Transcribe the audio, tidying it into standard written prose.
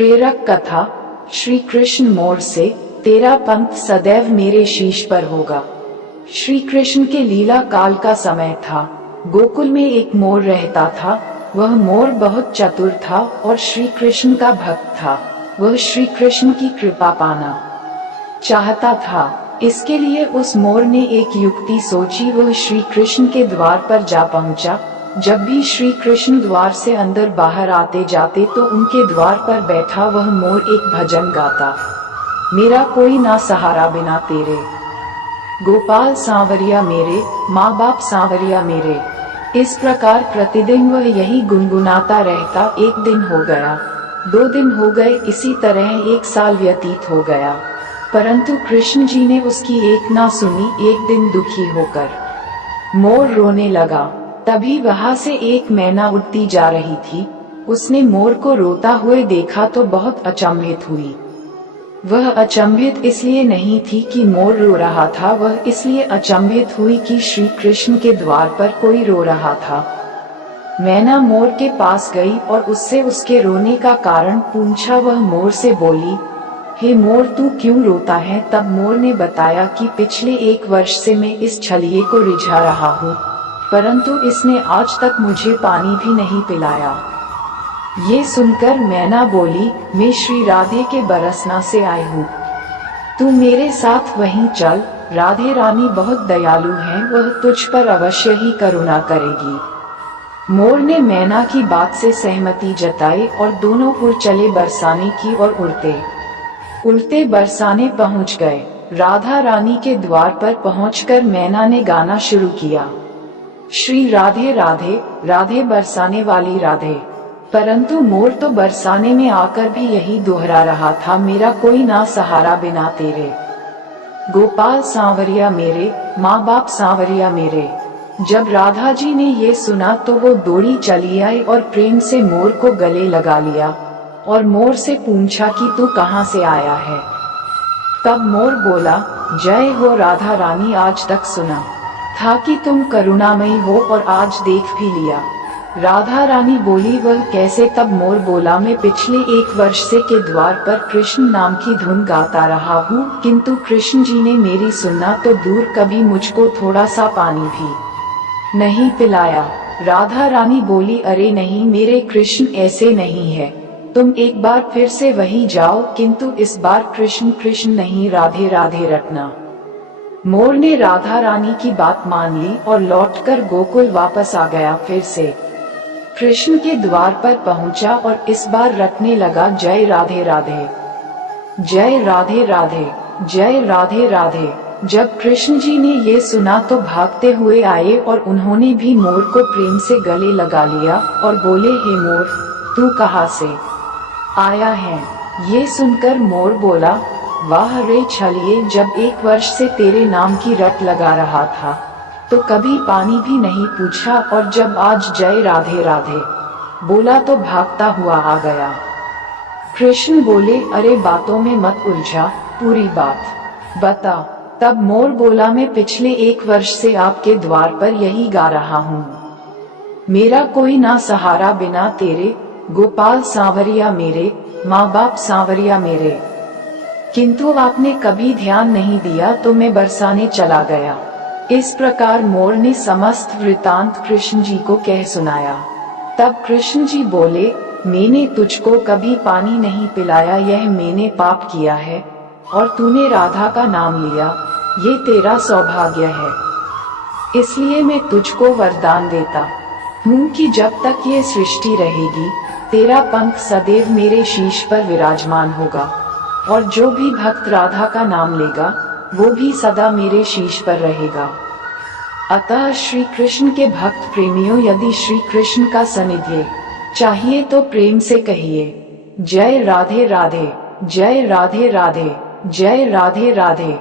प्रेरक कथा। श्री कृष्ण मोर से, तेरा पंख सदैव मेरे शीश पर होगा। श्री कृष्ण के लीला काल का समय था। गोकुल में एक मोर रहता था। वह मोर बहुत चतुर था और श्री कृष्ण का भक्त था। वह श्री कृष्ण की कृपा पाना चाहता था। इसके लिए उस मोर ने एक युक्ति सोची। वह श्री कृष्ण के द्वार पर जा पहुंचा। जब भी श्री कृष्ण द्वार से अंदर बाहर आते जाते तो उनके द्वार पर बैठा वह मोर एक भजन गाता, मेरा कोई ना सहारा बिना तेरे, गोपाल सांवरिया मेरे, माँ बाप सांवरिया मेरे। इस प्रकार प्रतिदिन वह यही गुनगुनाता रहता। एक दिन हो गया, 2 दिन हो गए, इसी तरह 1 साल व्यतीत हो गया, परंतु कृष्ण जी ने उसकी एक ना सुनी। एक दिन दुखी होकर मोर रोने लगा। तभी वहां से एक मैना उड़ती जा रही थी। उसने मोर को रोता हुए देखा तो बहुत अचंभित हुई। वह अचंभित इसलिए नहीं थी कि मोर रो रहा था, वह इसलिए अचंभित हुई कि श्री कृष्ण के द्वार पर कोई रो रहा था। मैना मोर के पास गई और उससे उसके रोने का कारण पूछा। वह मोर से बोली, हे मोर, तू क्यों रोता है? तब मोर ने बताया कि पिछले 1 वर्ष से मैं इस छलिए को रिझा रहा हूँ, परंतु इसने आज तक मुझे पानी भी नहीं पिलाया। ये सुनकर मैना बोली, मैं श्री राधे के बरसना से आई हूँ, तू मेरे साथ वहीं चल। राधे रानी बहुत दयालु हैं, वह तुझ पर अवश्य ही करुणा करेगी। मोर ने मैना की बात से सहमति जताई और दोनों उड़ चले बरसाने की ओर। उड़ते बरसाने पहुँच गए। राधा रानी के द्वार पर पहुंचकर मैना ने गाना शुरू किया, श्री राधे राधे, राधे बरसाने वाली राधे। परंतु मोर तो बरसाने में आकर भी यही दोहरा रहा था, मेरा कोई ना सहारा बिना तेरे, गोपाल सांवरिया मेरे, माँ बाप सांवरिया मेरे। जब राधा जी ने ये सुना तो वो दौड़ी चली आई और प्रेम से मोर को गले लगा लिया और मोर से पूछा कि तू कहाँ से आया है? तब मोर बोला, जय हो राधा रानी, आज तक सुना था कि तुम करुणामयी हो और आज देख भी लिया। राधा रानी बोली, वह कैसे? तब मोर बोला, मैं पिछले 1 वर्ष से के द्वार पर कृष्ण नाम की धुन गाता रहा हूँ, किंतु कृष्ण जी ने मेरी सुनना तो दूर, कभी मुझको थोड़ा सा पानी भी नहीं पिलाया। राधा रानी बोली, अरे नहीं मेरे कृष्ण, ऐसे नहीं है, तुम एक बार फिर से वही जाओ, किंतु इस बार कृष्ण कृष्ण नहीं, राधे राधे रटना। मोर ने राधा रानी की बात मान ली और लौटकर गोकुल वापस आ गया। फिर से कृष्ण के द्वार पर पहुंचा और इस बार रटने लगा, जय राधे राधे, जय राधे राधे, जय राधे राधे। जब कृष्ण जी ने ये सुना तो भागते हुए आए और उन्होंने भी मोर को प्रेम से गले लगा लिया और बोले, हे मोर, तू कहाँ से आया है? ये सुनकर मोर बोला, वाह रे छलिए, जब 1 वर्ष से तेरे नाम की रट लगा रहा था तो कभी पानी भी नहीं पूछा, और जब आज जय राधे राधे बोला तो भागता हुआ आ गया। कृष्ण बोले, अरे बातों में मत उलझा, पूरी बात बता। तब मोर बोला, मैं पिछले 1 वर्ष से आपके द्वार पर यही गा रहा हूँ, मेरा कोई ना सहारा बिना तेरे, गोपाल सांवरिया मेरे, माँ बाप सांवरिया मेरे। किंतु आपने कभी ध्यान नहीं दिया तो मैं बरसाने चला गया। इस प्रकार मोर ने समस्त वृतांत कृष्ण जी को कह सुनाया। तब कृष्ण जी बोले, मैंने तुझको कभी पानी नहीं पिलाया, यह मैंने पाप किया है, और तूने राधा का नाम लिया, ये तेरा सौभाग्य है। इसलिए मैं तुझको वरदान देता हूँ कि जब तक ये सृष्टि रहेगी तेरा पंख सदैव मेरे शीश पर विराजमान होगा, और जो भी भक्त राधा का नाम लेगा वो भी सदा मेरे शीश पर रहेगा। अतः श्री कृष्ण के भक्त प्रेमियों, यदि श्री कृष्ण का सानिध्य चाहिए तो प्रेम से कहिए, जय राधे राधे, जय राधे राधे, जय राधे राधे।